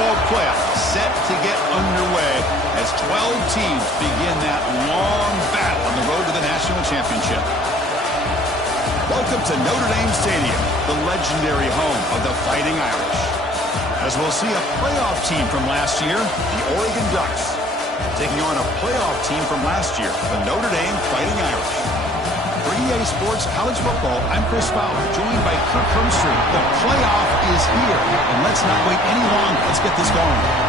football playoff set to get underway as 12 teams begin that long battle on the road to the national championship. Welcome to Notre Dame Stadium, the legendary home of the Fighting Irish. As we'll see a playoff team from last year, the Oregon Ducks, taking on a playoff team from last year, the Notre Dame Fighting Irish. For EA Sports College Football, I'm Chris Fowler, joined by Kirk Herbstreit. The playoff is here, and let's not wait any longer. Let's get this going.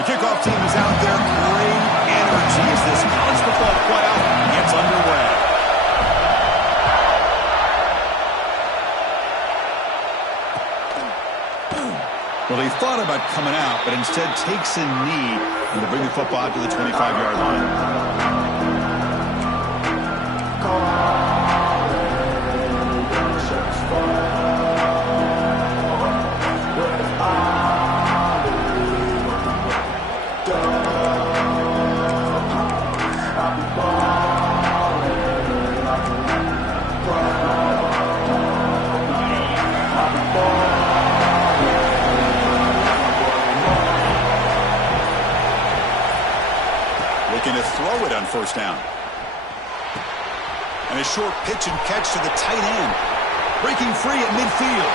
Kickoff team is out there. Great energy as this college football playoff gets underway. Well, they thought about coming out, but instead takes a knee and to bring the football out to the 25-yard line. Looking to throw it on first down. And a short pitch and catch to the tight end. Breaking free at midfield.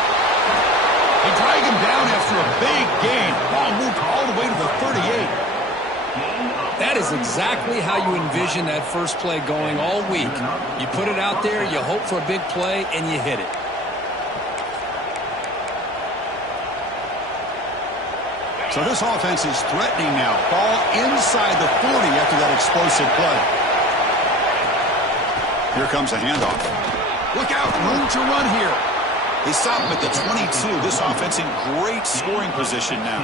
They drag him down after a big gain. Ball moved all the way to the 38. That is exactly how you envision that first play going all week. You put it out there, you hope for a big play, and you hit it. So this offense is threatening now. Ball inside the 40 after that explosive play. Here comes a handoff. Look out, room to run here. They stop him at the 22. This offense in great scoring position now.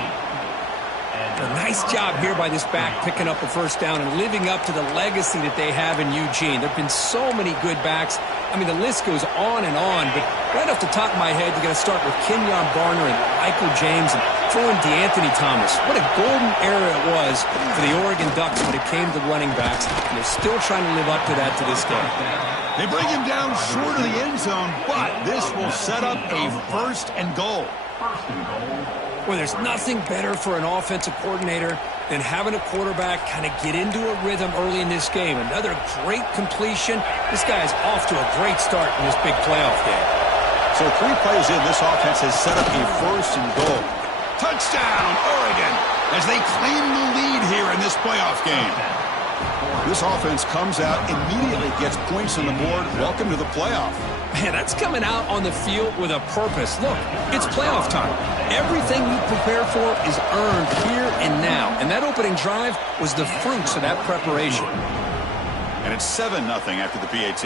A nice job here by this back picking up a first down and living up to the legacy that they have in Eugene. There have been so many good backs. I mean, the list goes on and on, but right off the top of my head, you got to start with Kenyon Barner and Michael James and throw in DeAnthony Thomas. What a golden era it was for the Oregon Ducks when it came to running backs, and they're still trying to live up to that to this day. They bring him down short of the end zone, but this will set up a first and goal. Well, there's nothing better for an offensive coordinator than having a quarterback kind of get into a rhythm early in this game. Another great completion. This guy is off to a great start in this big playoff game. So 3 plays in, this offense has set up a first and goal. Touchdown, Oregon, as they claim the lead here in this playoff game. This offense comes out, immediately gets points on the board. Welcome to the playoff. Man, that's coming out on the field with a purpose. Look, it's playoff time. Everything you prepare for is earned here and now. And that opening drive was the fruits of that preparation. And it's 7-0 after the PAT.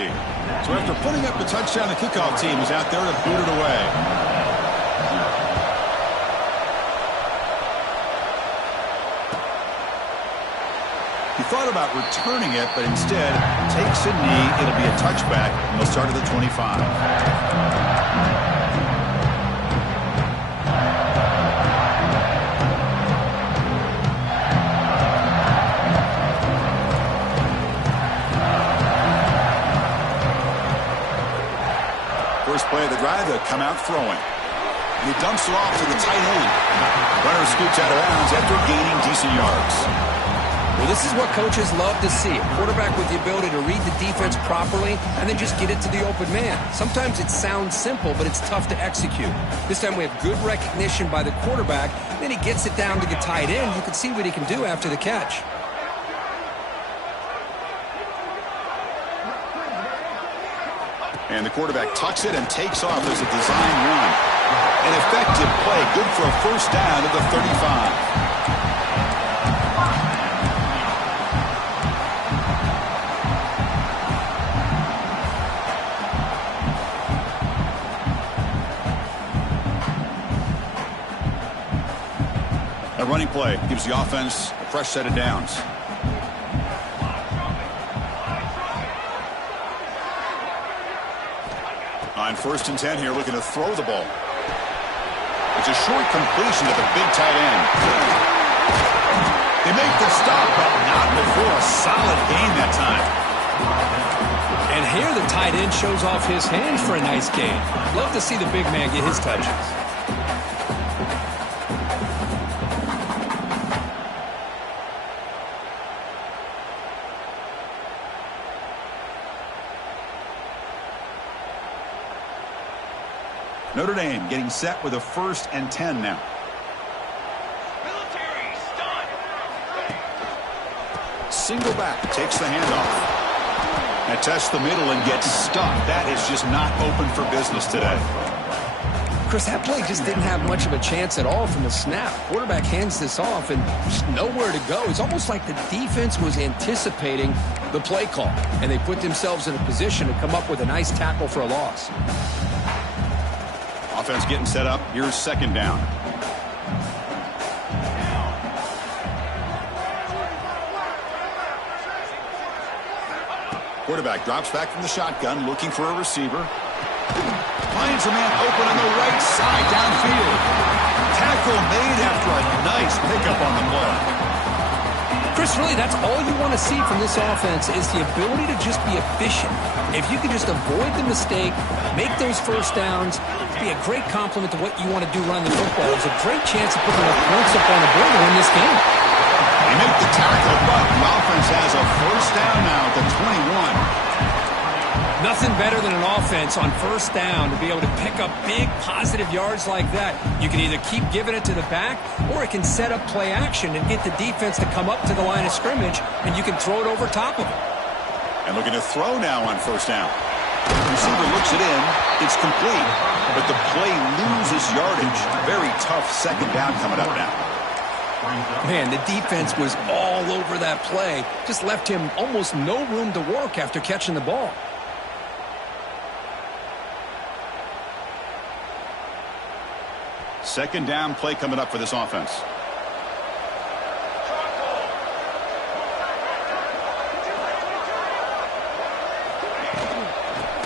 So after putting up the touchdown, the kickoff team is out there to boot it away. He thought about returning it, but instead takes a knee. It'll be a touchback, and they'll start at the 25. First play of the drive, they'll come out throwing. And he dumps it off to the tight end. Runner scoots out of bounds after gaining decent yards. Well, this is what coaches love to see. A quarterback with the ability to read the defense properly and then just get it to the open man. Sometimes it sounds simple, but it's tough to execute. This time we have good recognition by the quarterback. Then he gets it down to the tight end. You can see what he can do after the catch. And the quarterback tucks it and takes off. There's a design run. An effective play, good for a first down at the 35. A running play gives the offense a fresh set of downs. On 1st and 10 here, looking to throw the ball. It's a short completion to the big tight end. They make the stop, but not before a solid gain that time. And here the tight end shows off his hands for a nice gain. Love to see the big man get his touches. Notre Dame getting set with a 1st and 10 now. Single back, takes the handoff. And tests the middle and gets stuck. That is just not open for business today. Chris, that play just didn't have much of a chance at all from the snap. Quarterback hands this off and just nowhere to go. It's almost like the defense was anticipating the play call, and they put themselves in a position to come up with a nice tackle for a loss. Offense getting set up. Here's 2nd down. Quarterback drops back from the shotgun, looking for a receiver. Finds a man open on the right side downfield. Tackle made after a nice pickup on the play. Chris, really, that's all you want to see from this offense is the ability to just be efficient. If you can just avoid the mistake, make those 1st downs, it'd be a great compliment to what you want to do running the football. It's a great chance of putting enough points up on the board to win this game. They make the tackle, but the offense has a 1st down now at the 21. Nothing better than an offense on 1st down to be able to pick up big positive yards like that. You can either keep giving it to the back, or it can set up play action and get the defense to come up to the line of scrimmage, and you can throw it over top of it. And looking to throw now on 1st down. The receiver looks it in. It's complete, but the play loses yardage. Very tough 2nd down coming up now. Man, the defense was all over that play. Just left him almost no room to work after catching the ball. Second down play coming up for this offense.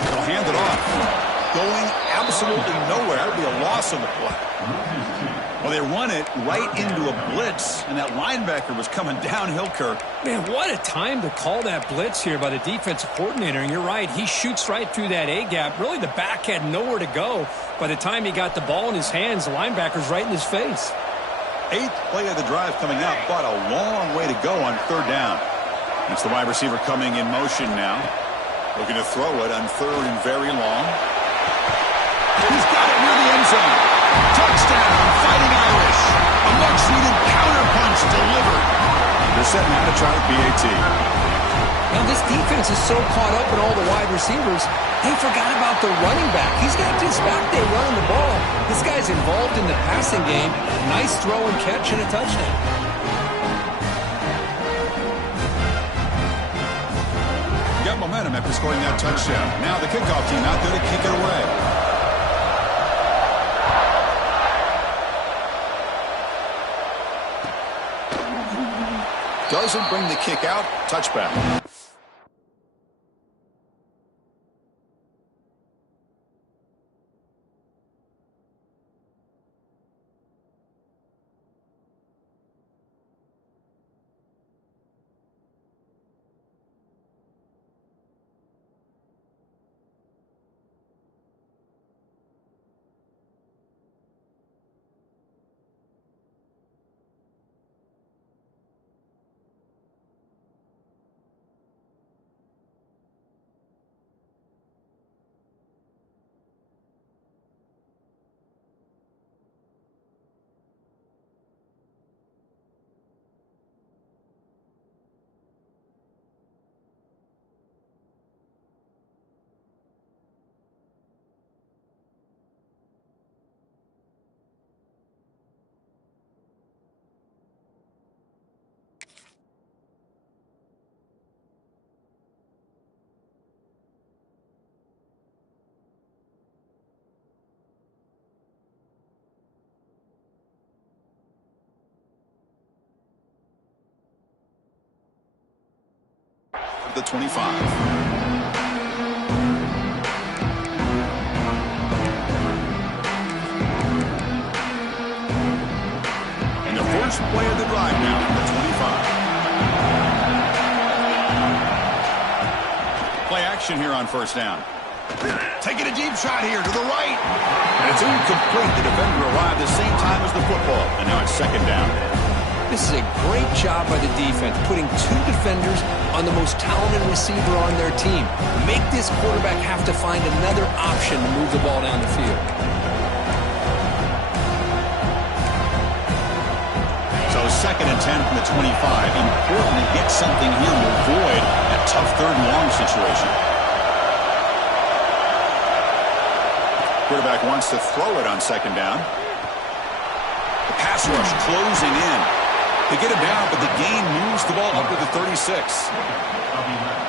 They'll hand it off. Going absolutely nowhere. It'll be a loss on the play. Well, they run it right into a blitz, and that linebacker was coming downhill, Kirk. Man, what a time to call that blitz here by the defensive coordinator. And you're right, he shoots right through that A-gap. Really, the back had nowhere to go. By the time he got the ball in his hands, the linebacker's right in his face. 8th play of the drive coming up, but a long way to go on 3rd down. It's the wide receiver coming in motion now. Looking to throw it on 3rd and very long. He's got it near the end zone. Touchdown, Fighting Irish. A much-needed counterpunch delivered. They're setting out to try the PAT. Now, this defense is so caught up in all the wide receivers, they forgot about the running back. He's got this back there running the ball. This guy's involved in the passing game. Nice throw and catch and a touchdown. Got momentum after scoring that touchdown. Now the kickoff team out there to kick it away. Doesn't bring the kick out. Touchback. The 25. first play of the drive now from the 25. Play action here on first down. Taking a deep shot here to the right. And it's incomplete. The defender arrived the same time as the football. And now it's second down. This is a great job by the defense, putting two defenders on the most talented receiver on their team. Make this quarterback have to find another option to move the ball down the field. So second and 10 from the 25. Important to get something here to avoid that tough third and long situation. Quarterback wants to throw it on second down. The pass rush closing in. They get him down, but the gain moves the ball up to the 36.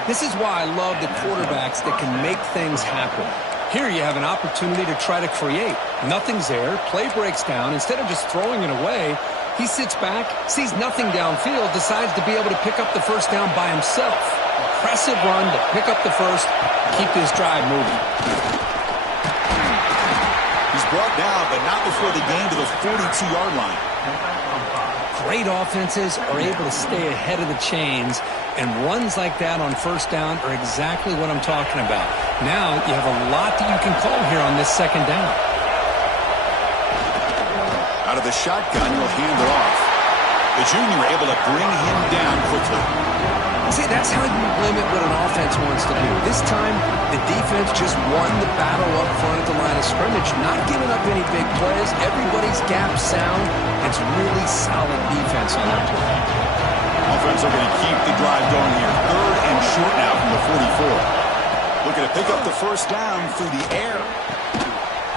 This is why I love the quarterbacks that can make things happen. Here you have an opportunity to try to create. Nothing's there. Play breaks down. Instead of just throwing it away, he sits back, sees nothing downfield, decides to be able to pick up the first down by himself. Impressive run to pick up the first, keep this drive moving. He's brought down, but not before the gain to the 42-yard line. Great offenses are able to stay ahead of the chains, and runs like that on first down are exactly what I'm talking about. Now you have a lot that you can call here on this second down. Out of the shotgun, he'll hand it off. The junior able to bring him down quickly. See, that's how you limit what an offense wants to do. This time, the defense just won the battle up front at the line of scrimmage, not giving up any big plays. Everybody's gap sound. It's really solid defense on that play. Offense are going to keep the drive going here. Third and short now from the 44. Looking to pick up the first down through the air.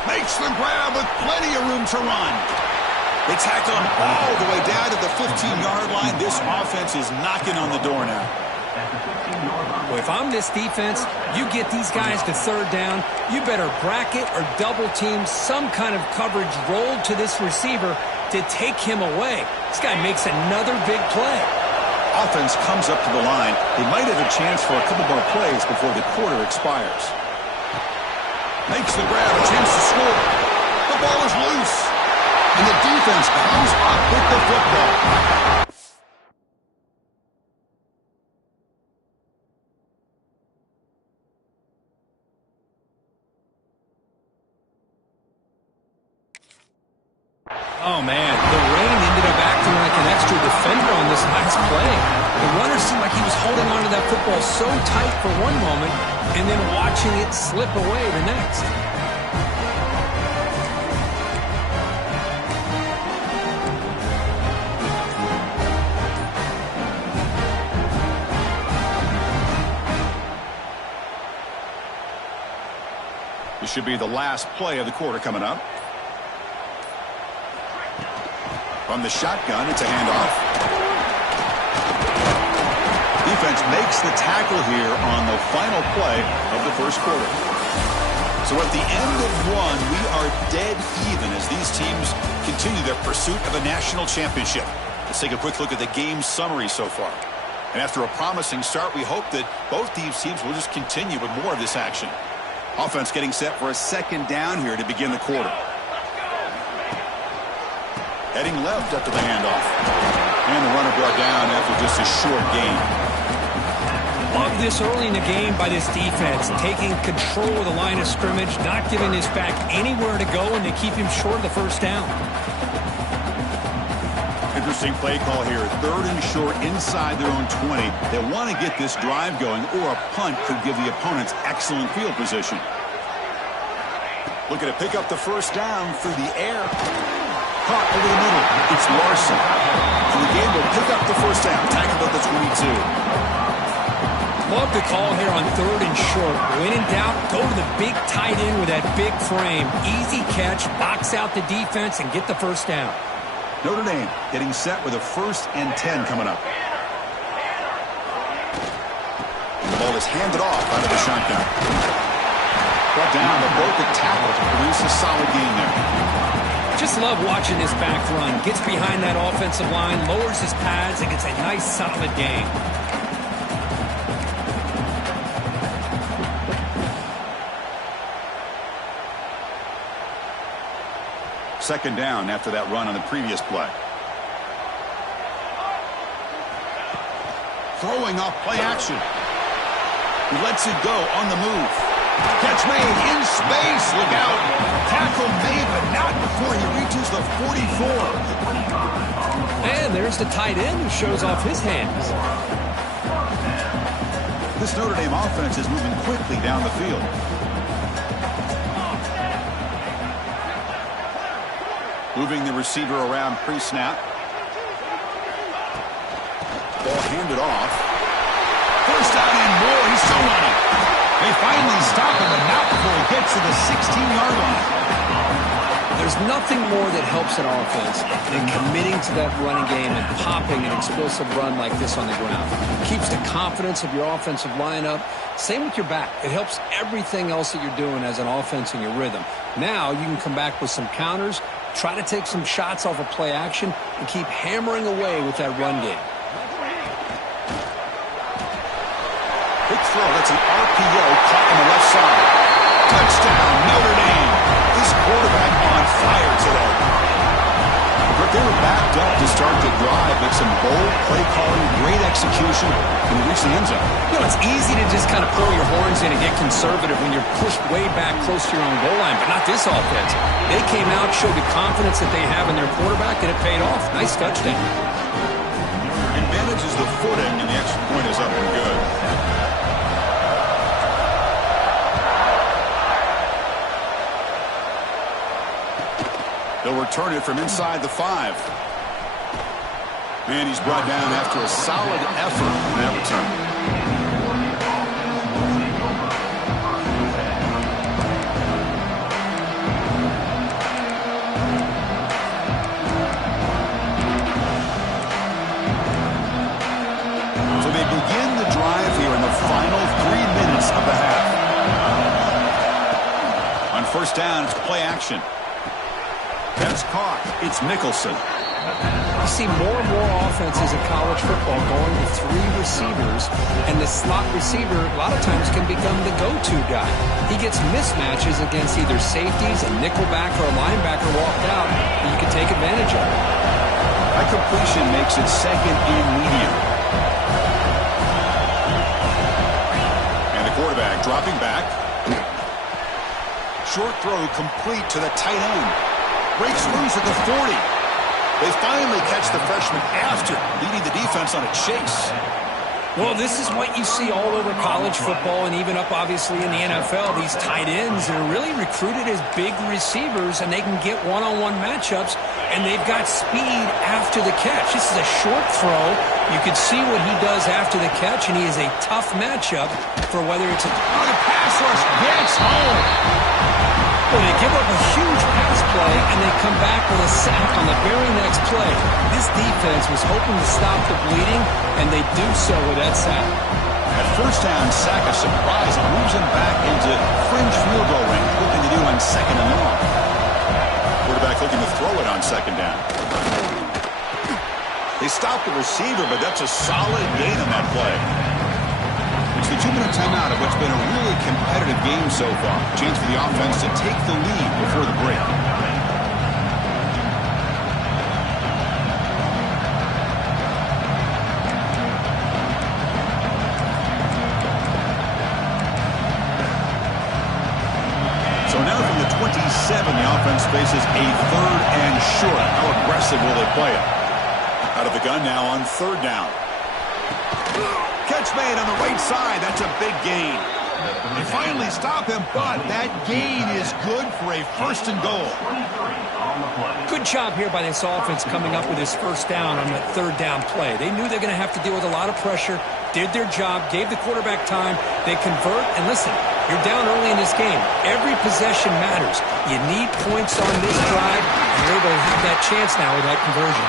Makes the grab with plenty of room to run. They tackle him all the way down to the 15-yard line. This offense is knocking on the door now. Well, if I'm this defense, you get these guys to third down, you better bracket or double team some kind of coverage rolled to this receiver to take him away. This guy makes another big play. Offense comes up to the line. They might have a chance for a couple more plays before the quarter expires. Makes the grab, a chance to score. The ball is loose. And the defense comes up with the football. Oh, man, the rain ended up acting like an extra defender on this last play. The runner seemed like he was holding onto that football so tight for one moment and then watching it slip away the next. This should be the last play of the quarter coming up. From the shotgun, it's a handoff. Defense makes the tackle here on the final play of the first quarter. So at the end of one, we are dead even as these teams continue their pursuit of a national championship. Let's take a quick look at the game summary so far. And after a promising start, we hope that both these teams will just continue with more of this action. Offense getting set for a second down here to begin the quarter. Heading left after the handoff. And the runner brought down after just a short gain. Love this early in the game by this defense, taking control of the line of scrimmage, not giving this back anywhere to go, and they keep him short of the first down. Interesting play call here. Third and short inside their own 20. They want to get this drive going, or a punt could give the opponents excellent field position. Looking to pick up the first down through the air. Caught over the middle. It's Larson. And the game will pick up the first down. Tackled at the 22. Love the call here on third and short. When in doubt, go to the big tight end with that big frame. Easy catch, box out the defense, and get the first down. Notre Dame getting set with a 1st and 10 coming up. The ball is handed off out of the shotgun. Brought down, but broke the tackle to produce a solid gain there. Just love watching this back run. Gets behind that offensive line, lowers his pads, and gets a nice solid gain. Second down after that run on the previous play. throwing off play action. He lets it go on the move. Catch made in space. Look out. Tackle made, but not before he reaches the 44. And there's the tight end who shows off his hands. This Notre Dame offense is moving quickly down the field. Moving the receiver around pre-snap. Ball handed off. First down and more. He's still running. They finally stop him, but not before he gets to the 16-yard line. There's nothing more that helps an offense than committing to that running game and popping an explosive run like this on the ground. It keeps the confidence of your offensive lineup. Same with your back. It helps everything else that you're doing as an offense in your rhythm. Now you can come back with some counters, try to take some shots off of play action, and keep hammering away with that run game. Big throw. That's an RPO caught on the left side. Touchdown, Notre Dame. This quarterback on fire today. But they were backed up to start the drive, but some bold play calling, great execution, and reach the end zone. You know, it's easy to just kind of pull your horns in and get conservative when you're pushed way back close to your own goal line, but not this offense. They came out, showed the confidence that they have in their quarterback, and it paid off. Nice touchdown. And manages the footing, and the extra point is up and good. They'll return it from inside the 5. And he's brought down after a solid effort in that return. So they begin the drive here in the final 3 minutes of the half. On first down, it's play action. That's caught. It's Nicholson. You see more and more offenses in college football going to 3 receivers, and the slot receiver a lot of times can become the go-to guy. He gets mismatches against either safeties, a nickelback, or a linebacker walked out, and you can take advantage of it. That completion makes it second and medium. And the quarterback dropping back. Short throw complete to the tight end. Breaks loose at the 40. They finally catch the freshman after leading the defense on a chase. Well, this is what you see all over college football and even up, obviously, in the NFL. These tight ends are really recruited as big receivers, and they can get one-on-one matchups, and they've got speed after the catch. This is a short throw. You can see what he does after the catch, and he is a tough matchup for whether it's a... Oh, the pass rush gets home. Well, they give up a huge pass play, and they come back with a sack on the very next play. This defense was hoping to stop the bleeding, and they do so with that sack. At first down, sack a surprise and moves him back into fringe field goal range, looking to do on second and long. Quarterback looking to throw it on second down. They stop the receiver, but that's a solid gain on that play. It's the 2-minute timeout of what's been a really competitive game so far. Chance for the offense to take the lead before the break. So now from the 27, the offense faces a 3rd and short. How aggressive will they play it? Out of the gun now on 3rd down. Catch made on the right side. That's a big gain. They finally stop him, but that gain is good for a 1st and goal. Good job here by this offense coming up with his first down on that 3rd down play. They knew they were going to have to deal with a lot of pressure, did their job, gave the quarterback time. They convert, and listen, you're down early in this game. Every possession matters. You need points on this drive, and you're able to have that chance now with that conversion.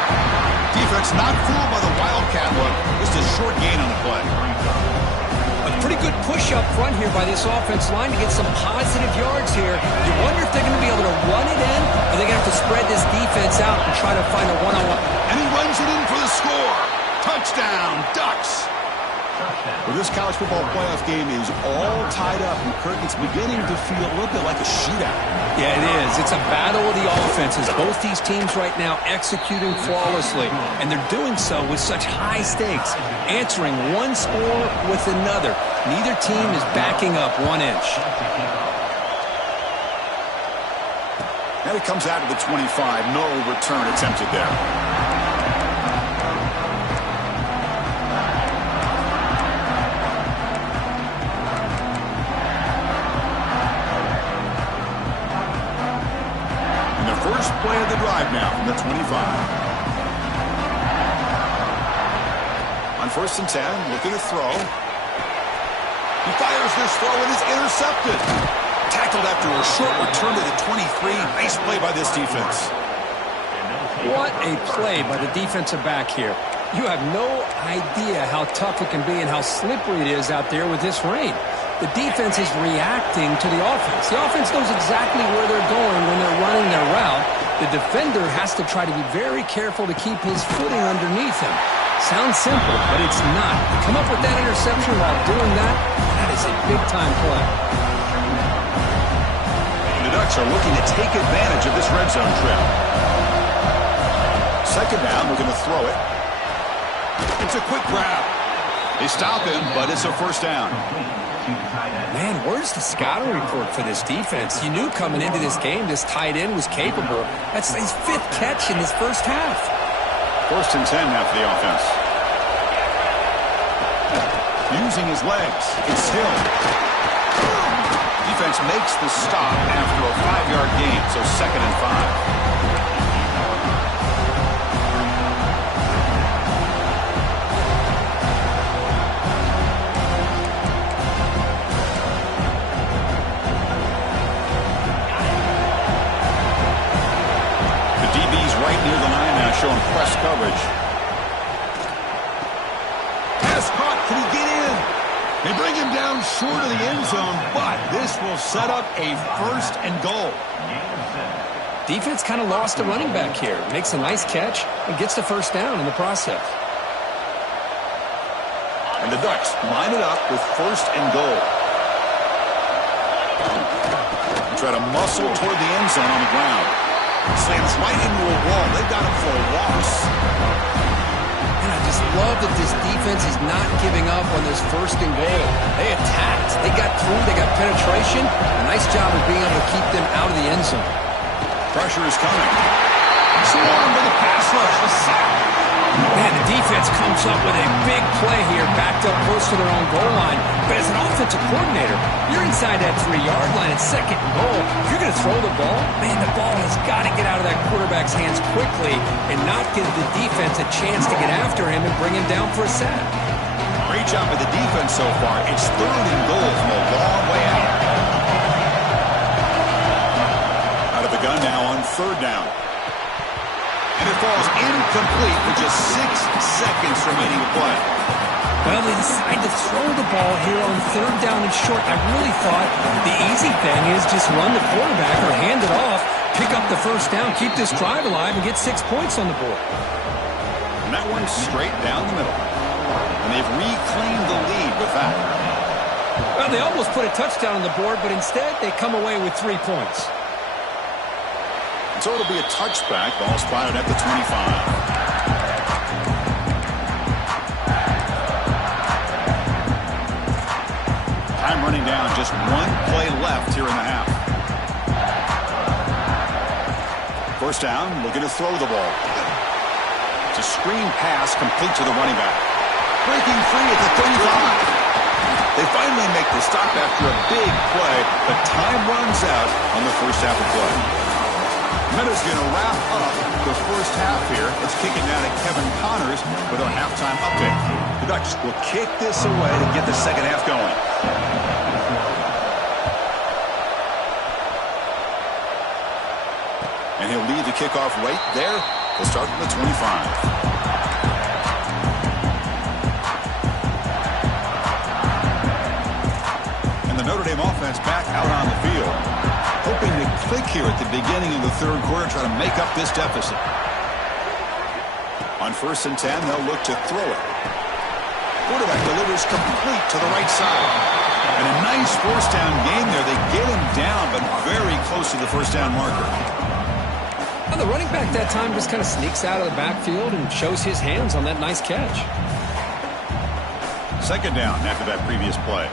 Defense not fooled by the Wildcat look. Just a short gain on the play. A pretty good push up front here by this offense line to get some positive yards here. You wonder if they're going to be able to run it in, or they're going to have to spread this defense out and try to find a one-on-one. And he runs it in for the score. Touchdown, Ducks. Well, this college football playoff game is all tied up, and Kirk, it's beginning to feel a little bit like a shootout. Yeah, it is. It's a battle of the offenses. Both these teams right now executing flawlessly, and they're doing so with such high stakes, answering one score with another. Neither team is backing up 1 inch. And it comes out to the 25. No return attempted there. First play of the drive now from the 25. On 1st and 10, looking to throw. He fires this throw and is intercepted. Tackled after a short return to the 23. Nice play by this defense. What a play by the defensive back here. You have no idea how tough it can be and how slippery it is out there with this rain. The defense is reacting to the offense. The offense knows exactly where they're going when they're running their route. The defender has to try to be very careful to keep his footing underneath him. Sounds simple, but it's not. To come up with that interception while doing that, that is a big-time play. The Ducks are looking to take advantage of this red zone trip. 2nd down, looking to throw it. It's a quick grab. They stop him, but it's a 1st down. Man, where's the scouting report for this defense? You knew coming into this game this tight end was capable. That's his 5th catch in this first half. 1st and 10 now for the offense. Using his legs. It's Hill. Defense makes the stop after a 5-yard gain, so 2nd and 5. Right near the line now, showing press coverage. Pass caught. Can he get in? They bring him down short of the end zone, but this will set up a 1st and goal. Defense kind of lost a running back here. Makes a nice catch and gets the 1st down in the process. And the Ducks line it up with 1st and goal. They try to muscle toward the end zone on the ground. Slams right into a wall. They've got him for a loss. And I just love that this defense is not giving up on this 1st and goal. They attacked. They got through. They got penetration. A nice job of being able to keep them out of the end zone. Pressure is coming. Swarm with a pass rush. A sack. Man, the defense comes up with a big play here, backed up close to their own goal line. But as an offensive coordinator, you're inside that 3-yard line at 2nd and goal. If you're going to throw the ball, man, the ball has got to get out of that quarterback's hands quickly and not give the defense a chance to get after him and bring him down for a sack. Great job by the defense so far. It's 3rd and goal from a long way out. Out of the gun now on 3rd down. And it falls incomplete with just 6 seconds remaining to play. Well, they decide to throw the ball here on 3rd down and short. I really thought the easy thing is just run the quarterback or hand it off, pick up the 1st down, keep this drive alive, and get 6 points on the board. And that one's straight down the middle. And they've reclaimed the lead with that. Well, they almost put a touchdown on the board, but instead they come away with 3 points. So it'll be a touchback. Ball spotted at the 25. Time running down. Just 1 play left here in the half. 1st down. Looking to throw the ball. It's a screen pass complete to the running back. Breaking free at the 35. They finally make the stop after a big play, but time runs out on the 1st half of play. Meadows going to wrap up the 1st half here. Let's kick it down to Kevin Connors with our halftime update. The Ducks will kick this away to get the 2nd half going. And he'll lead the kickoff right there. We'll start from the 25. And the Notre Dame offense back out on the field, hoping to click here at the beginning of the 3rd quarter, try to make up this deficit. On 1st and 10, they'll look to throw it. Quarterback delivers complete to the right side. And a nice first down gain there. They get him down, but very close to the first down marker. Now the running back that time just kind of sneaks out of the backfield and shows his hands on that nice catch. Second down after that previous play.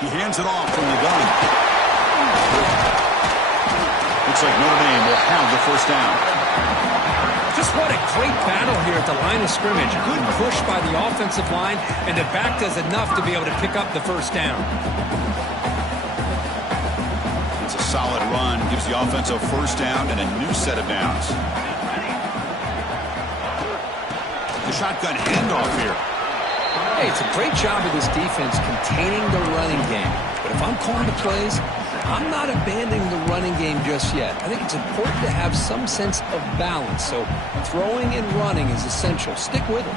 He hands it off from the gun. Looks like Notre Dame will have the first down. Just what a great battle here at the line of scrimmage. Good push by the offensive line, and the back does enough to be able to pick up the first down. It's a solid run. Gives the offense a first down and a new set of downs. The shotgun handoff here. Hey, it's a great job of this defense containing the running game. But if I'm calling the plays, I'm not abandoning the running game just yet. I think it's important to have some sense of balance. So throwing and running is essential. Stick with it.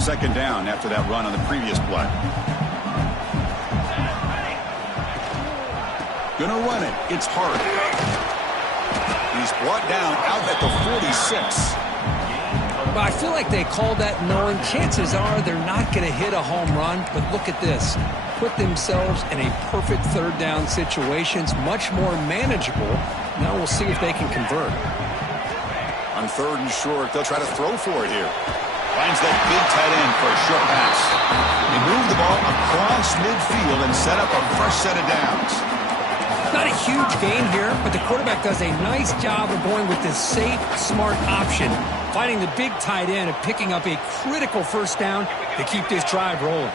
Second down after that run on the previous play. Gonna run it. It's hard. He's brought down out at the 46. Well, I feel like they called that knowing chances are they're not going to hit a home run. But look at this. Put themselves in a perfect third down situation. It's much more manageable. Now we'll see if they can convert. On third and short, they'll try to throw for it here. Finds that big tight end for a short pass. They move the ball across midfield and set up a fresh set of downs. Not a huge gain here, but the quarterback does a nice job of going with this safe, smart option, finding the big tight end and picking up a critical first down to keep this drive rolling.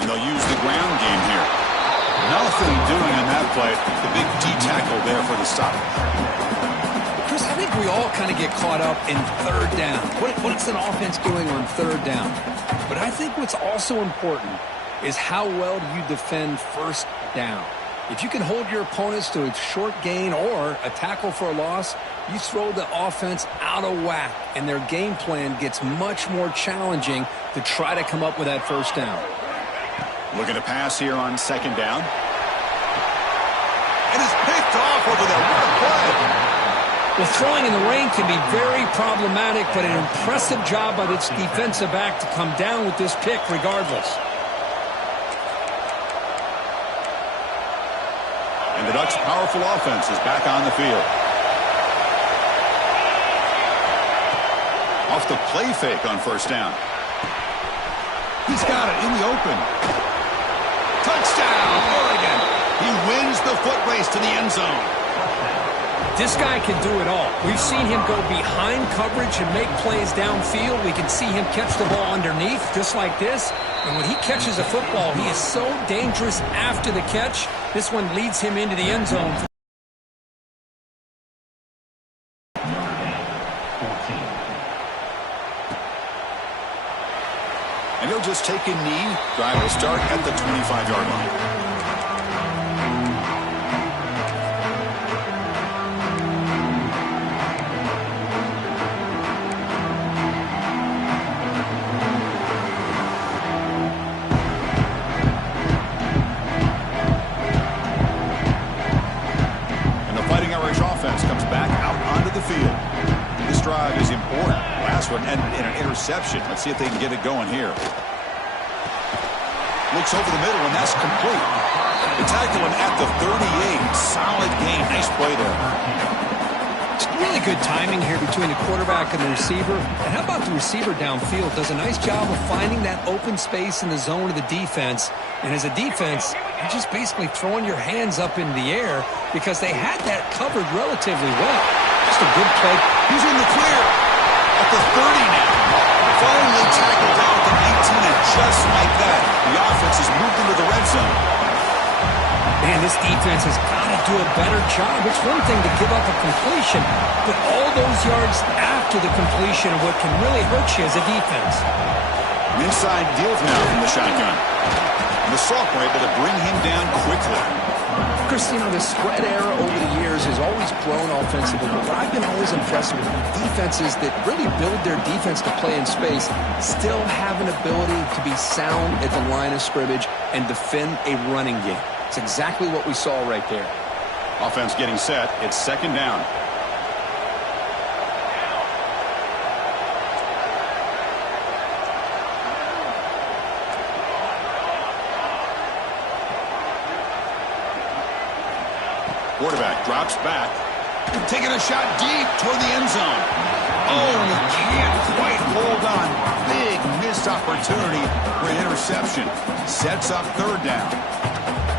And they'll use the ground game here. Nothing doing in that play. The big D tackle there for the stop. Chris, I think we all kind of get caught up in third down. What's an offense doing on third down? But I think what's also important is how well do you defend first down. If you can hold your opponents to a short gain or a tackle for a loss, you throw the offense out of whack, and their game plan gets much more challenging to try to come up with that first down. Looking to pass here on second down. And it's picked off over there. What a play. Well, throwing in the rain can be very problematic, but an impressive job by this defensive back to come down with this pick regardless. And the Ducks' powerful offense is back on the field. Off the play fake on first down. He's got it in the open. Touchdown, Oregon. He wins the foot race to the end zone. This guy can do it all. We've seen him go behind coverage and make plays downfield. We can see him catch the ball underneath just like this. And when he catches a football, he is so dangerous after the catch. This one leads him into the end zone. And he'll just take a knee. Drive will start at the 25-yard line. Comes back out onto the field. This drive is important. Last one ended in an interception. Let's see if they can get it going here. Looks over the middle, and that's complete. They tackle him at the 38. Solid gain. Nice play there. It's really good timing here between the quarterback and the receiver. And how about the receiver downfield? Does a nice job of finding that open space in the zone of the defense. And as a defense, you're just basically throwing your hands up in the air because they had that covered relatively well. Just a good play. He's in the clear at the 30 now. Finally tackled down at the 19, and just like that, the offense has moved into the red zone. Man, this defense has got to do a better job. It's one thing to give up a completion, but all those yards after the completion are what can really hurt you as a defense. An inside deal now from the shotgun. And the sophomore able to bring him down quickly. Chris, the spread era over the years has always grown offensively, but what I've been always impressed with defenses that really build their defense to play in space still have an ability to be sound at the line of scrimmage and defend a running game. It's exactly what we saw right there. Offense getting set. It's second down. Quarterback drops back. Taking a shot deep toward the end zone. Oh, he can't quite hold on. Big missed opportunity for an interception. Sets up third down.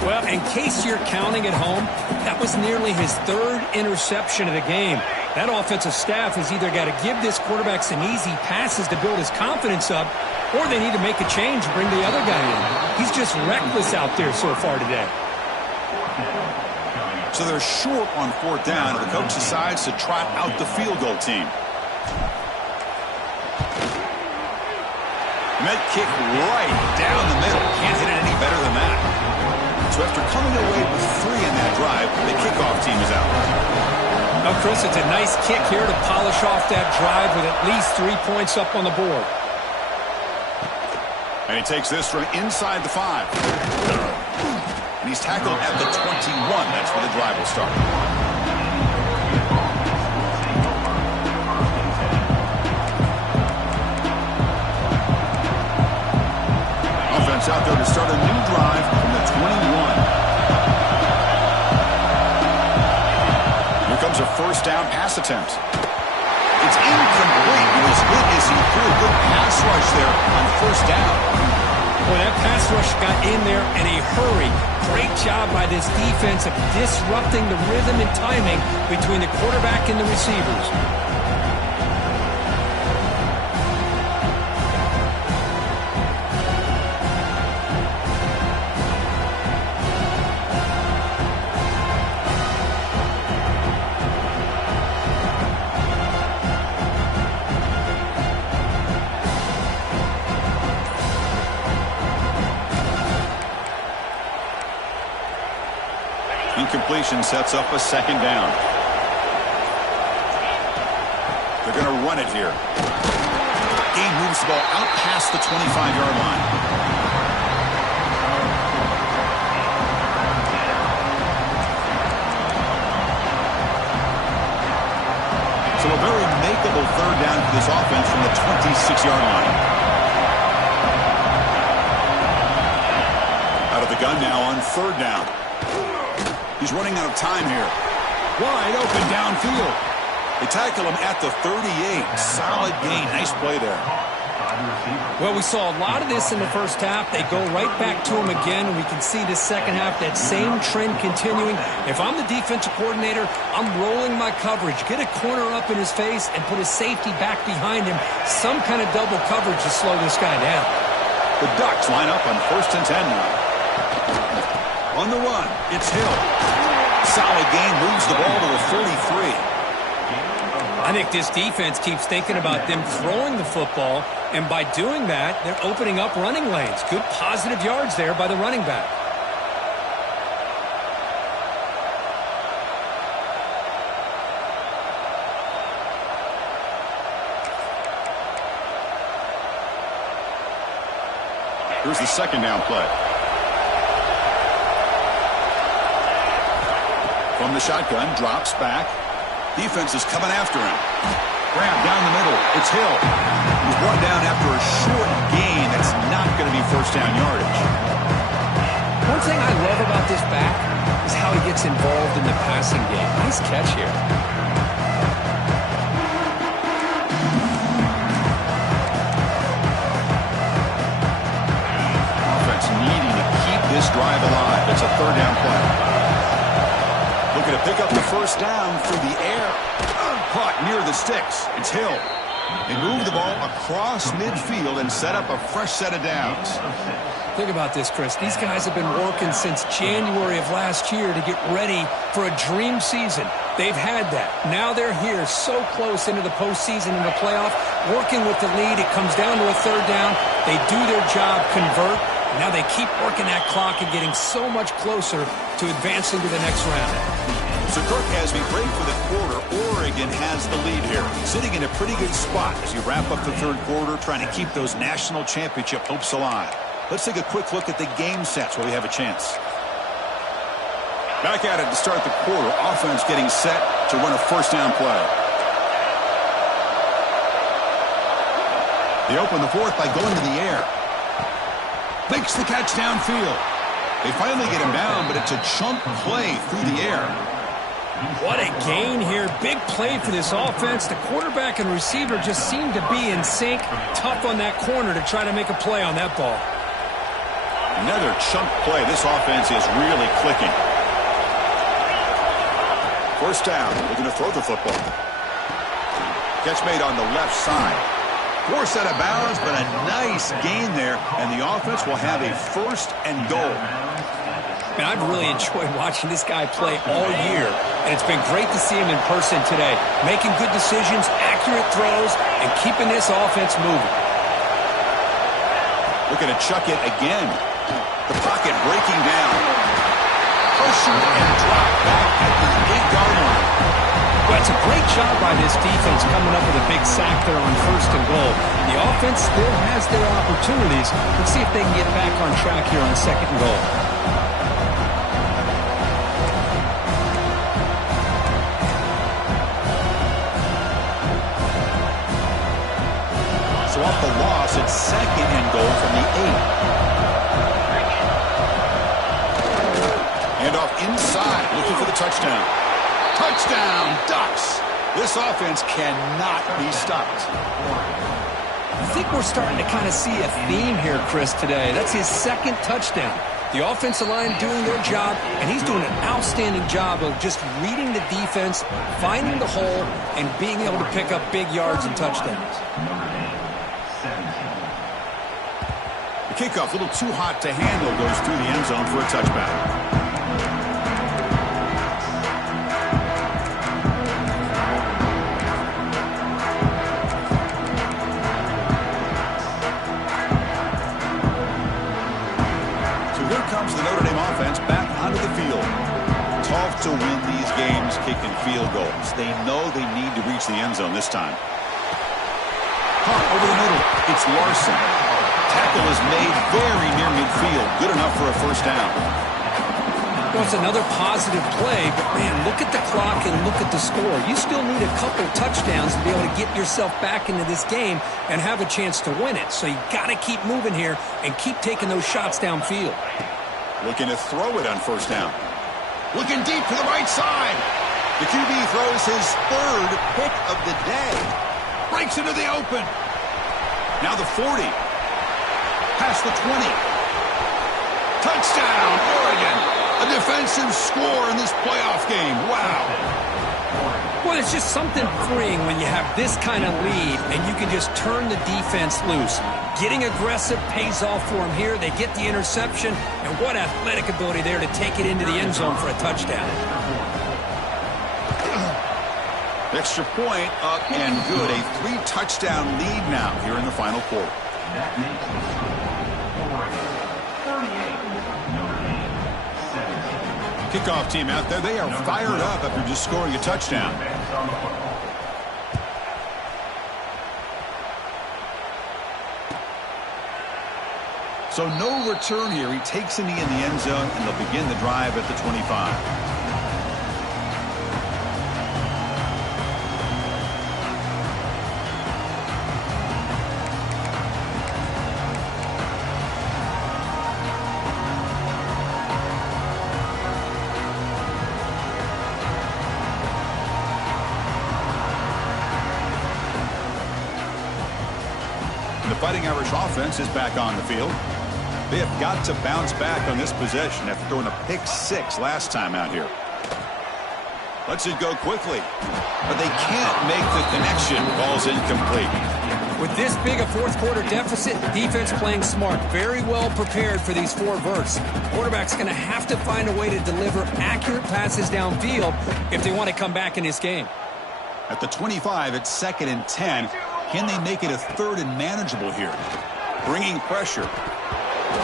Well, in case you're counting at home, that was nearly his third interception of the game. That offensive staff has either got to give this quarterback some easy passes to build his confidence up, or they need to make a change and bring the other guy in. He's just reckless out there so far today. So they're short on fourth down, and the coach decides to trot out the field goal team. Met kick right down the middle. Can't hit it any better than that. So after coming away with 3 in that drive, the kickoff team is out. Now, Chris, it's a nice kick here to polish off that drive with at least 3 points up on the board. And he takes this from inside the 5. And he's tackled at the 21. That's where the drive will start. Offense out there to start a new drive from the 21. Here comes a first down pass attempt. It's incomplete. He was hit as he threw a good pass rush there on first down. Well, that pass rush got in there in a hurry. Great job by this defense of disrupting the rhythm and timing between the quarterback and the receivers. Incompletion sets up a second down. They're going to run it here. Gain moves the ball out past the 25-yard line. So a very makeable third down for this offense from the 26-yard line. Out of the gun now on third down. He's running out of time here. Wide open downfield. They tackle him at the 38. Solid gain. Nice play there. Well, we saw a lot of this in the first half. They go right back to him again, and we can see the second half, that same trend continuing. If I'm the defensive coordinator, I'm rolling my coverage. Get a corner up in his face and put a safety back behind him. Some kind of double coverage to slow this guy down. The Ducks line up on 1st and 10 now. On the run, it's Hill. Solid gain, moves the ball to the 43. I think this defense keeps thinking about them throwing the football, and by doing that, they're opening up running lanes. Good positive yards there by the running back. Here's the second down play. From the shotgun, drops back. Defense is coming after him. Grab down the middle. It's Hill. He's brought down after a short gain. That's not going to be first down yardage. One thing I love about this back is how he gets involved in the passing game. Nice catch here. Offense needing to keep this drive alive. It's a third down play. Looking to pick up the first down through the air. Caught near the sticks. It's Hill. They move the ball across midfield and set up a fresh set of downs. Think about this, Chris. These guys have been working since January of last year to get ready for a dream season. They've had that. Now they're here so close into the postseason and the playoff, working with the lead. It comes down to a third down. They do their job, convert. Now they keep working that clock and getting so much closer to advancing to the next round. So, Kirk, as we break for the quarter, Oregon has the lead here, sitting in a pretty good spot as you wrap up the third quarter, trying to keep those national championship hopes alive. Let's take a quick look at the game sets where we have a chance. Back at it to start the quarter. Offense getting set to run a first down play. They open the fourth by going to the air. Makes the catch downfield. They finally get him down, but it's a chunk play through the air. What a gain here. Big play for this offense. The quarterback and receiver just seem to be in sync. Tough on that corner to try to make a play on that ball. Another chunk play. This offense is really clicking. First down. Looking to throw the football. Catch made on the left side. Forced out of bounds, but a nice gain there. And the offense will have a first and goal. Man, I've really enjoyed watching this guy play all year, and it's been great to see him in person today, making good decisions, accurate throws, and keeping this offense moving. Looking to chuck it again. The pocket breaking down. Pressure and drop back at the 8-yard line. Well, it's a great job by this defense coming up with a big sack there on first and goal. The offense still has their opportunities. Let's see if they can get back on track here on second and goal. So off the loss, it's second and goal from the 8. And off inside, looking for the touchdown. Touchdown, Ducks. This offense cannot be stopped. I think we're starting to kind of see a theme here, Chris, today. That's his second touchdown. The offensive line doing their job, and he's doing an outstanding job of just reading the defense, finding the hole, and being able to pick up big yards and touchdowns. The kickoff, a little too hot to handle, goes through the end zone for a touchback. The Notre Dame offense back onto the field. Tough to win these games kicking field goals. They know they need to reach the end zone this time. Over the middle, it's Larson. Tackle is made very near midfield. Good enough for a first down. Well, it's another positive play, but man, look at the clock and look at the score. You still need a couple touchdowns to be able to get yourself back into this game and have a chance to win it. So you got to keep moving here and keep taking those shots downfield. Looking to throw it on first down. Looking deep to the right side. The QB throws his third pick of the day. Breaks into the open. Now the 40. Past the 20. Touchdown, Oregon. A defensive score in this playoff game. Wow. Well, it's just something freeing when you have this kind of lead and you can just turn the defense loose. Getting aggressive pays off for them here. They get the interception, and what athletic ability there to take it into the end zone for a touchdown. Extra point up and good. A 3-touchdown lead now here in the final quarter. Kickoff team out there. They are fired up after just scoring a touchdown. So no return here. He takes a knee in the end zone, and they'll begin the drive at the 25. The Fighting Irish offense is back on the field. They have got to bounce back on this possession after throwing a pick 6 last time out here. Lets it go quickly, but they can't make the connection. Ball's incomplete. With this big a fourth quarter deficit, defense playing smart, very well prepared for these 4 verts. Quarterback's going to have to find a way to deliver accurate passes downfield if they want to come back in this game. At the 25, it's 2nd and 10. Can they make it a 3rd and manageable here? Bringing pressure.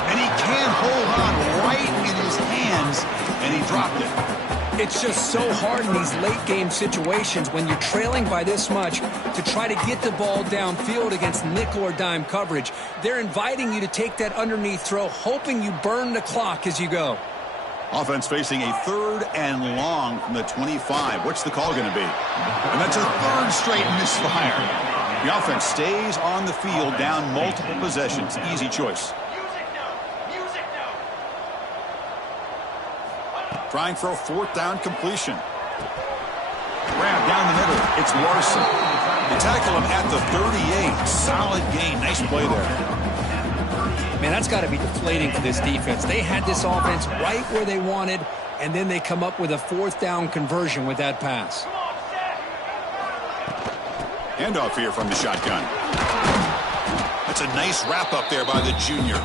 And he can hold on right in his hands, and he dropped it. It's just so hard in these late-game situations when you're trailing by this much to try to get the ball downfield against nickel or dime coverage. They're inviting you to take that underneath throw, hoping you burn the clock as you go. Offense facing a 3rd and long from the 25. What's the call going to be? And that's a 3rd straight misfire. The offense stays on the field, down multiple possessions. Easy choice. Trying for a 4th down completion. Grab down the middle. It's Larson. They tackle him at the 38. Solid gain. Nice play there. Man, that's got to be deflating for this defense. They had this offense right where they wanted, and then they come up with a 4th down conversion with that pass. Handoff here from the shotgun. That's a nice wrap up there by the junior.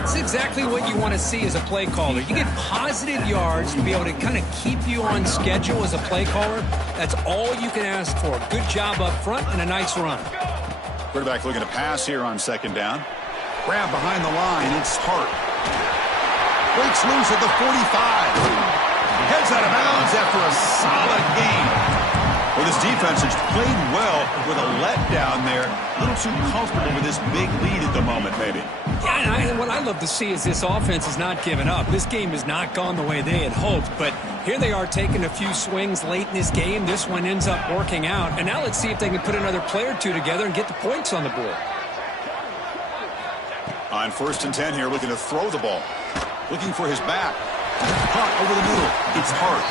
It's exactly what you want to see as a play caller. You get positive yards to be able to kind of keep you on schedule as a play caller. That's all you can ask for. Good job up front and a nice run. Quarterback looking to pass here on 2nd down. Grab behind the line. It's Hart. Breaks loose at the 45. Heads out of bounds after a solid game. Well, this defense has played well with a letdown there. A little too comfortable with this big lead at the moment, maybe. Yeah, and what I love to see is this offense is not giving up. This game has not gone the way they had hoped, but here they are taking a few swings late in this game. This one ends up working out, and now let's see if they can put another play or two together and get the points on the board. On 1st and 10 here, looking to throw the ball. Looking for his back. Caught over the middle. It's Hart.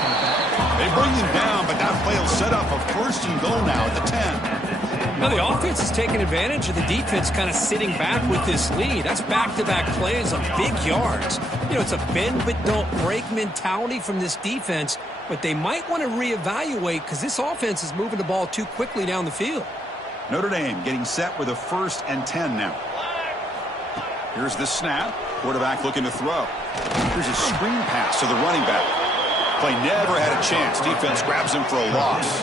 They bring him down, but that play will set up a 1st and goal now at the 10. Now the offense is taking advantage of the defense kind of sitting back with this lead. That's back-to-back plays of big yards. You know, it's a bend but don't break mentality from this defense, but they might want to reevaluate because this offense is moving the ball too quickly down the field. Notre Dame getting set with a 1st and 10 now. Here's the snap. Quarterback looking to throw. Here's a screen pass to the running back. Play never had a chance. Defense grabs him for a loss.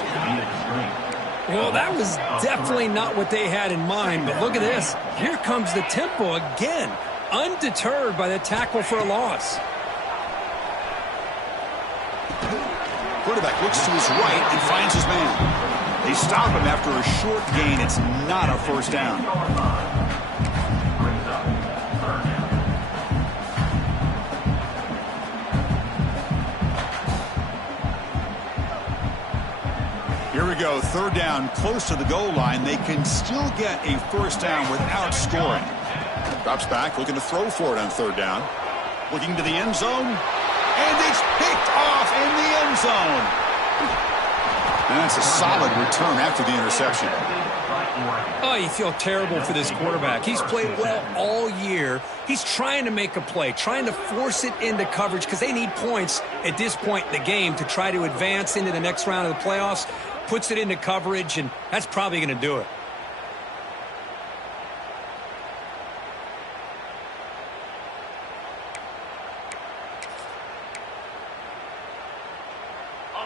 Well, that was definitely not what they had in mind, but look at this. Here comes the tempo again, undeterred by the tackle for a loss. Quarterback looks to his right and finds his man. They stop him after a short gain. It's not a 1st down. Here we go, 3rd down, close to the goal line. They can still get a 1st down without scoring. Drops back, looking to throw for it on 3rd down. Looking to the end zone, and it's picked off in the end zone. And that's a solid return after the interception. Oh, you feel terrible for this quarterback. He's played well all year. He's trying to make a play, trying to force it into coverage because they need points at this point in the game to try to advance into the next round of the playoffs. Puts it into coverage, and that's probably going to do it.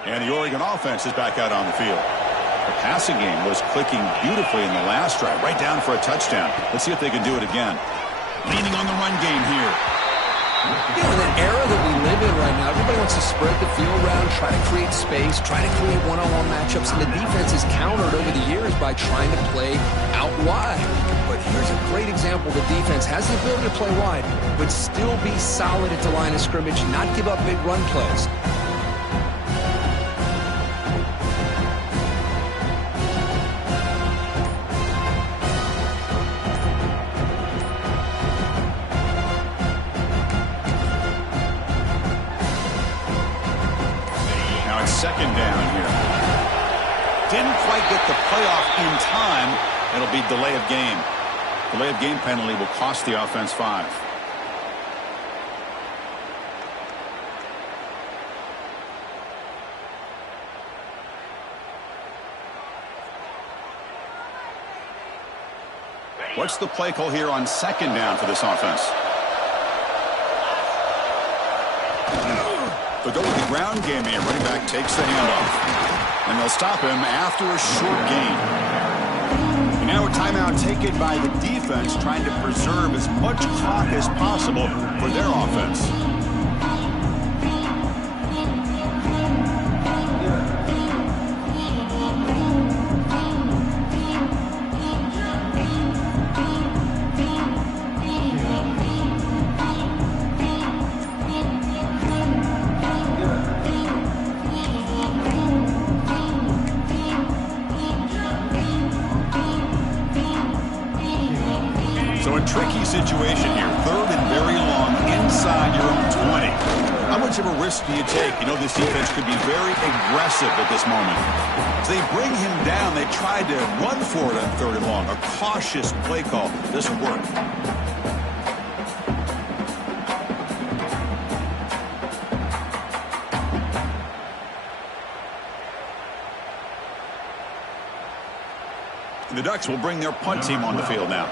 And the Oregon offense is back out on the field. The passing game was clicking beautifully in the last drive, right down for a touchdown. Let's see if they can do it again. Leaning on the run game here. You know, in the era that we live in right now, everybody wants to spread the field around, try to create space, try to create one-on-one matchups, and the defense is countered over the years by trying to play out wide. But here's a great example. The defense has the ability to play wide, but still be solid at the line of scrimmage, not give up big run plays. Second down here. Didn't quite get the playoff in time. It'll be delay of game. Delay of game penalty will cost the offense 5. What's the play call here on 2nd down for this offense? They'll go with the ground game here. Running back takes the handoff. And they'll stop him after a short gain. And Now a timeout taken by the defense, trying to preserve as much clock as possible for their offense. So a tricky situation here. 3rd and very long inside your own 20. How much of a risk do you take? You know, this defense could be very aggressive at this moment. As they bring him down, they tried to run for it on 3rd and long. A cautious play call. This worked. The Ducks will bring their punt team on the field now.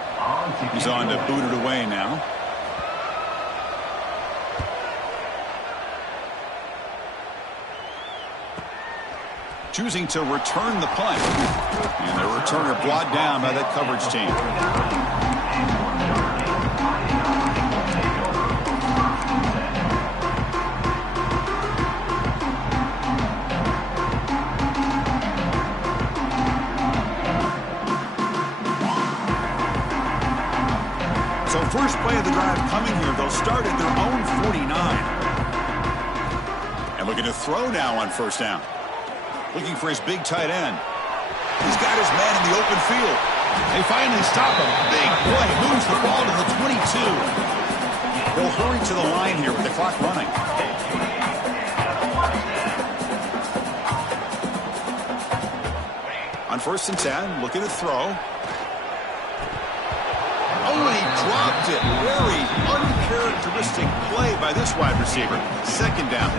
He's on to boot it away now. Choosing to return the punt. And the returner brought down by that coverage team. So first play of the drive coming here. They'll start at their own 49. And looking to throw now on 1st down. Looking for his big tight end. He's got his man in the open field. They finally stop him. Big play. Moves the ball to the 22. They'll hurry to the line here with the clock running. On 1st and 10, looking to throw. Oh, and he dropped it. Very uncharacteristic play by this wide receiver. 2nd down.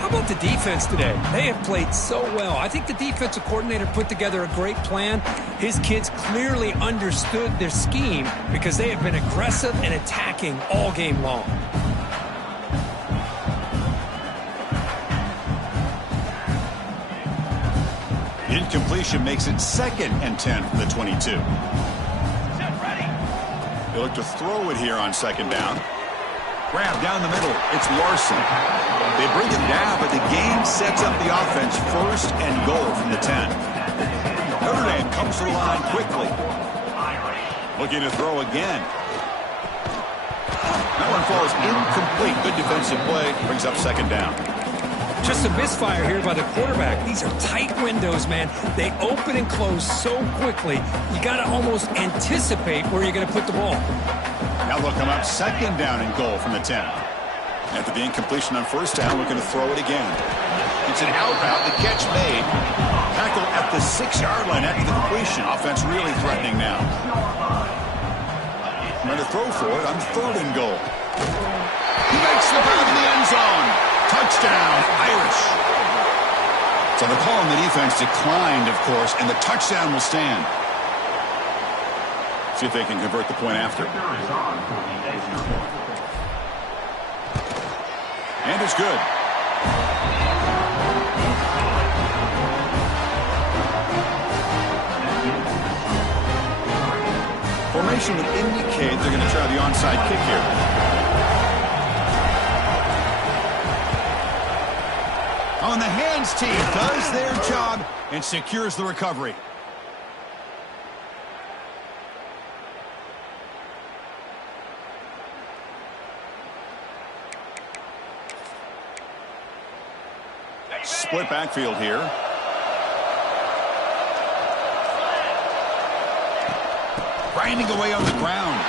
How about the defense today? They have played so well. I think the defensive coordinator put together a great plan. His kids clearly understood their scheme because they have been aggressive and attacking all game long. Incompletion makes it 2nd and 10 from the 22. They look to throw it here on 2nd down. Grab down the middle. It's Larson. They bring him down, but the game sets up the offense 1st and goal from the 10. Notre Dame comes to the line quickly. Looking to throw again. That one falls incomplete. Good defensive play. Brings up 2nd down. Just a misfire here by the quarterback. These are tight windows, man. They open and close so quickly. You got to almost anticipate where you're going to put the ball. Now they'll come up 2nd down and goal from the 10. After the incompletion on 1st down, looking to throw it again. It's an out route. The catch made. Tackle at the 6-yard line after the completion. Offense really threatening now. Going to throw for it on 3rd and goal. He makes the grab in the end zone. Touchdown, Irish. So the call on the defense declined, of course, and the touchdown will stand. See if they can convert the point after. And it's good. Formation would indicate they're going to try the onside kick here. On the hands team does their job and secures the recovery. Split backfield here. Grinding away on the ground.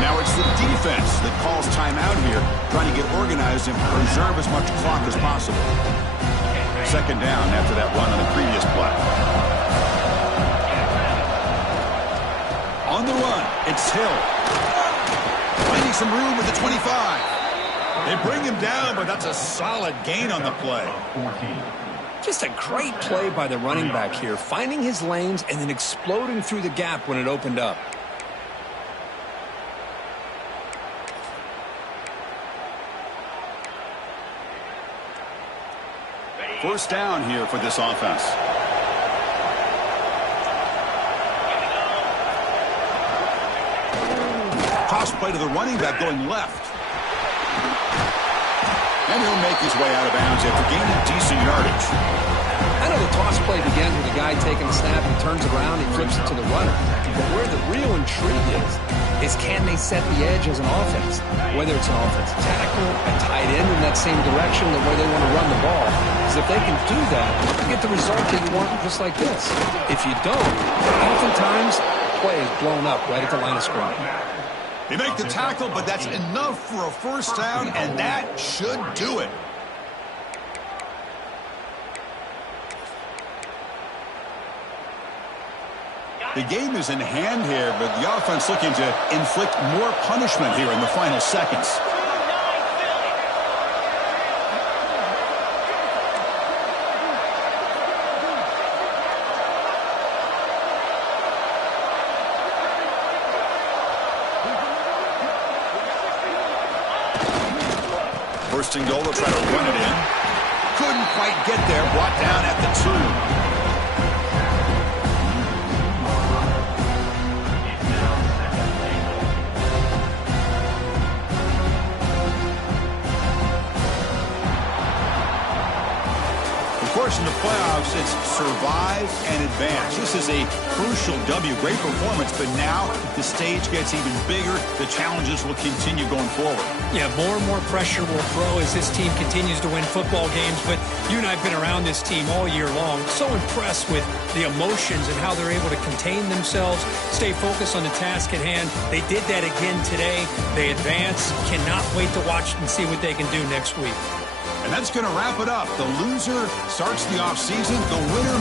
Now it's the defense that calls timeout here, trying to get organized and preserve as much clock as possible. 2nd down after that run on the previous play. On the run, it's Hill. Finding some room at the 25. They bring him down, but that's a solid gain on the play. Just a great play by the running back here, finding his lanes and then exploding through the gap when it opened up. First down here for this offense. Toss play to the running back going left. And he'll make his way out of bounds after gaining decent yardage. I know the toss play begins with a guy taking a snap, he turns around, he flips it to the runner. But where the real intrigue is can they set the edge as an offense? Whether it's an offensive tackle, a tight end in that same direction, the way they want to run the ball. Because if they can do that, you get the result that you want just like this. If you don't, oftentimes, play is blown up right at the line of scrimmage. They make the tackle, but that's enough for a first down, and that should do it. The game is in hand here, but the offense looking to inflict more punishment here in the final seconds. First and goal, they'll try to run it in. Couldn't quite get there, brought down at the 2. Of course, in the playoffs, it's survive and advance. This is a crucial W. Great performance, but now the stage gets even bigger. The challenges will continue going forward. Yeah, more and more pressure will grow as this team continues to win football games. But you and I have been around this team all year long. So impressed with the emotions and how they're able to contain themselves, stay focused on the task at hand. They did that again today. They advance. Cannot wait to watch and see what they can do next week. And that's going to wrap it up. The loser starts the offseason. The winner